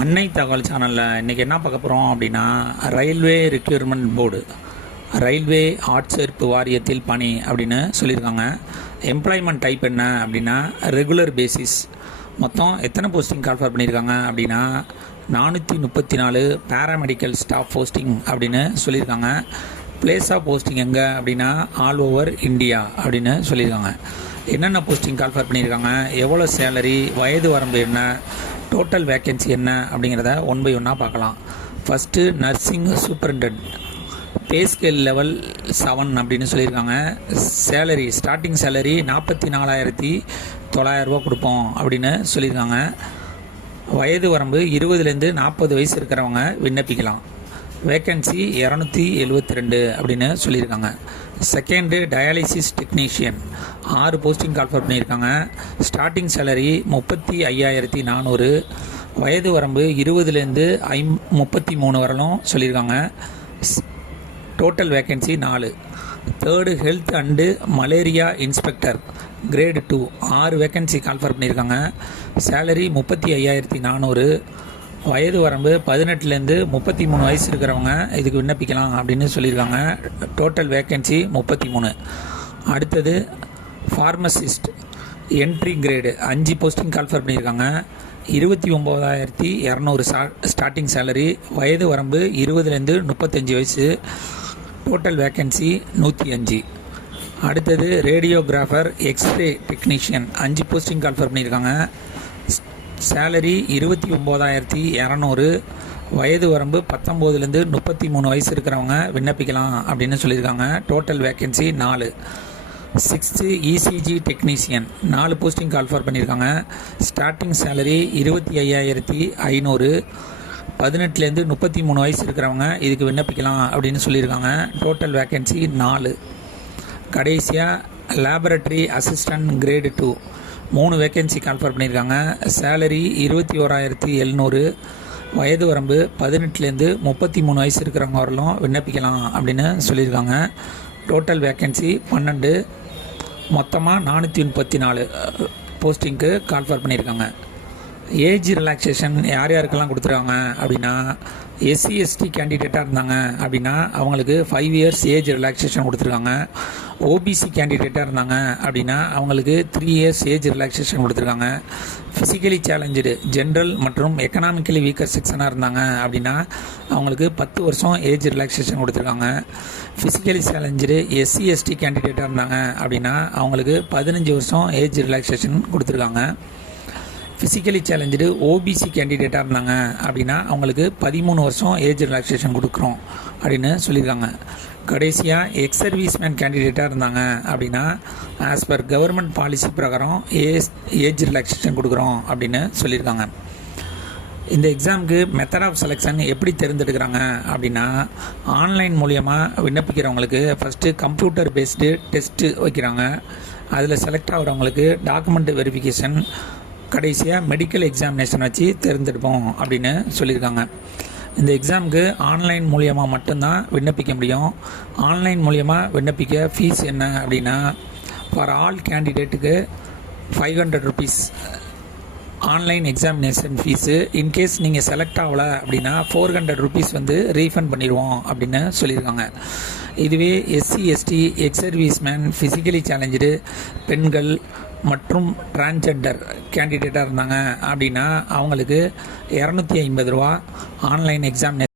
அன்னை தகவல் சேனலில் இன்றைக்கி என்ன பார்க்க போகிறோம் அப்படின்னா ரயில்வே ரெக்யூர்மெண்ட் போர்டு ரயில்வே ஆட்சேர்ப்பு வாரியத்தில் பணி அப்படின்னு சொல்லியிருக்காங்க. எம்ப்ளாய்மெண்ட் டைப் என்ன அப்படின்னா ரெகுலர் பேசிஸ் மொத்தம் எத்தனை போஸ்டிங் கால்ஃபர் பண்ணியிருக்காங்க அப்படின்னா நானூற்றி முப்பத்தி நாலு பேராமெடிக்கல் ஸ்டாஃப் போஸ்டிங் அப்படின்னு சொல்லியிருக்காங்க. பிளேஸ் ஆஃப் போஸ்டிங் எங்கே அப்படின்னா ஆல் ஓவர் இந்தியா அப்படின்னு சொல்லியிருக்காங்க. என்னென்ன போஸ்டிங் கால்ஃபர் பண்ணியிருக்காங்க? எவ்வளோ சேலரி வயது வரம்பு என்ன? டோட்டல் வேக்கன்சி என்ன அப்படிங்கிறத ஒன் பை ஒன்னாக பார்க்கலாம். First nursing superintendent pay scale level seven அப்படின்னு சொல்லியிருக்காங்க. சேலரி ஸ்டார்டிங் சேலரி நாற்பத்தி நாலாயிரத்தி தொள்ளாயிரரூபா கொடுப்போம் அப்படின்னு சொல்லியிருக்காங்க. வயது வரம்பு இருபதுலேருந்து நாற்பது வயசு இருக்கிறவங்க விண்ணப்பிக்கலாம். வேக்கன்சி இரநூத்தி எழுபத்தி ரெண்டு அப்படின்னு சொல்லியிருக்காங்க. செகண்டு டயாலிசிஸ் டெக்னீஷியன் ஆறு போஸ்டிங் கால்ஃபர் பண்ணியிருக்காங்க. ஸ்டார்டிங் சேலரி முப்பத்தி ஐயாயிரத்தி நானூறு. வயது வரம்பு இருபதுலேருந்து ஐம் முப்பத்தி மூணு வரலும் சொல்லியிருக்காங்க. டோட்டல் வேக்கன்சி நாலு. Third health and malaria inspector grade two ஆறு வேக்கன்சி கால்ஃபர் பண்ணியிருக்காங்க. சேலரி முப்பத்தி ஐயாயிரத்தி நானூறு. வயது வரம்பு பதினெட்டுலேருந்து முப்பத்தி மூணு வயசு இருக்கிறவங்க இதுக்கு விண்ணப்பிக்கலாம் அப்படின்னு சொல்லியிருக்காங்க. டோட்டல் வேக்கன்சி முப்பத்தி மூணு. அடுத்தது ஃபார்மசிஸ்ட் என்ட்ரி கிரேடு அஞ்சு போஸ்டிங் கால்ஃபர் பண்ணியிருக்காங்க. இருபத்தி ஒம்பதாயிரத்தி இரநூறு சா ஸ்டார்டிங் சேலரி வயது வரம்பு இருபதுலேருந்து முப்பத்தஞ்சு வயசு டோட்டல் வேக்கன்சி நூற்றி அஞ்சு. அடுத்தது ரேடியோகிராஃபர் எக்ஸ்ரே டெக்னீஷியன் அஞ்சு போஸ்டிங் கால்ஃபர் பண்ணியிருக்காங்க. சேலரி இருபத்தி ஒம்போதாயிரத்தி இரநூறு வயது வரம்பு பத்தொம்போதுலேருந்து முப்பத்தி மூணு வயசு இருக்கிறவங்க விண்ணப்பிக்கலாம் அப்படின்னு சொல்லியிருக்காங்க. டோட்டல் வேக்கன்சி நாலு. சிக்ஸ்த்து இசிஜி டெக்னீஷியன் நாலு போஸ்டிங் கால்ஃபர் பண்ணியிருக்காங்க. ஸ்டார்டிங் சேலரி இருபத்தி ஐயாயிரத்தி ஐநூறு பதினெட்டுலேருந்து முப்பத்தி மூணு வயசு இருக்கிறவங்க இதுக்கு விண்ணப்பிக்கலாம் அப்படின்னு சொல்லியிருக்காங்க. டோட்டல் வேக்கன்சி நாலு. கடைசியாக லேபரட்டரி அசிஸ்டன்ட் கிரேடு டூ மூணு வேக்கன்சி கால்ஃபர் பண்ணியிருக்காங்க. சேலரி இருபத்தி ஓராயிரத்தி எழுநூறு வயது வரம்பு பதினெட்டுலேருந்து முப்பத்தி மூணு வயசு இருக்கிறவங்க வரலும் விண்ணப்பிக்கலாம் அப்படின்னு சொல்லியிருக்காங்க. டோட்டல் வேக்கன்சி பன்னெண்டு மொத்தமாக நானூற்றி முப்பத்தி நாலு போஸ்டிங்க்கு கால்ஃபர் பண்ணியிருக்காங்க. ஏஜ் ரிலாக்ஸேஷன் யார் யாருக்கெல்லாம் கொடுத்துருக்காங்க அப்படின்னா எஸ்சி எஸ்டி கேண்டிடேட்டாக இருந்தாங்க அப்படின்னா அவங்களுக்கு ஃபைவ் இயர்ஸ் ஏஜ் ரிலாக்ஸேஷன் கொடுத்துருக்காங்க. ஓபிசி கேண்டிடேட்டாக இருந்தாங்க அப்படின்னா அவங்களுக்கு த்ரீ இயர்ஸ் ஏஜ் ரிலாக்ஸேஷன் கொடுத்துருக்காங்க. ஃபிசிக்கலி சேலஞ்சு ஜென்ரல் மற்றும் எக்கனாமிக்கலி வீக்கர் செக்ஷனாக இருந்தாங்க அப்படின்னா அவங்களுக்கு பத்து வருஷம் ஏஜ் ரிலாக்ஸேஷன் கொடுத்துருக்காங்க. ஃபிசிக்கலி சேலஞ்சு எஸ்சி எஸ்டி கேண்டிடேட்டாக இருந்தாங்க அப்படின்னா அவங்களுக்கு பதினஞ்சு வருஷம் ஏஜ் ரிலாக்ஸேஷன் கொடுத்துருக்காங்க. ஃபிசிக்கலி சேலஞ்சு ஓபிசி கேண்டிடேட்டாக இருந்தாங்க அப்படின்னா அவங்களுக்கு பதிமூணு வருஷம் ஏஜ் ரிலாக்ஸேஷன் கொடுக்குறோம் அப்படின்னு சொல்லியிருக்காங்க. கடைசியாக எக்ஸ் சர்வீஸ்மேன் கேண்டிடேட்டாக இருந்தாங்க அப்படின்னா ஆஸ் பர் கவர்மெண்ட் பாலிசி பிரகாரம் ஏஜ் ஏஜ் ரிலாக்ஸேஷன் கொடுக்குறோம் அப்படின்னு சொல்லியிருக்காங்க. இந்த எக்ஸாமுக்கு மெத்தட் ஆஃப் செலெக்ஷன் எப்படி தேர்ந்தெடுக்கிறாங்க அப்படின்னா ஆன்லைன் மூலியமாக விண்ணப்பிக்கிறவங்களுக்கு ஃபஸ்ட்டு கம்ப்யூட்டர் பேஸ்டு டெஸ்ட்டு வைக்கிறாங்க. அதில் செலக்ட் ஆகிறவங்களுக்கு டாக்குமெண்ட் வெரிஃபிகேஷன் கடைசியாக மெடிக்கல் எக்ஸாமினேஷன் வச்சு தேர்ந்தெடுப்போம் அப்படின்னு சொல்லியிருக்காங்க. இந்த எக்ஸாமுக்கு ஆன்லைன் மூலியமாக மட்டும்தான் விண்ணப்பிக்க முடியும். ஆன்லைன் மூலியமாக விண்ணப்பிக்க ஃபீஸ் என்ன அப்படின்னா for all கேண்டிடேட்டுக்கு five hundred rupees online examination fees in case நீங்கள் செலக்ட் ஆகலை அப்படின்னா ஃபோர் ஹண்ட்ரட் ருபீஸ் வந்து ரீஃபண்ட் பண்ணிடுவோம் அப்படின்னு சொல்லியிருக்காங்க. இதுவே SC ST ex serviceman physically challenge பெண்கள் மற்றும் டிரான்ஜெண்டர் கேண்டிடேட்டாக இருந்தாங்க. அப்படின்னா அவங்களுக்கு இரநூத்தி ஐம்பது ரூபா ஆன்லைன் எக்ஸாமினேஷன்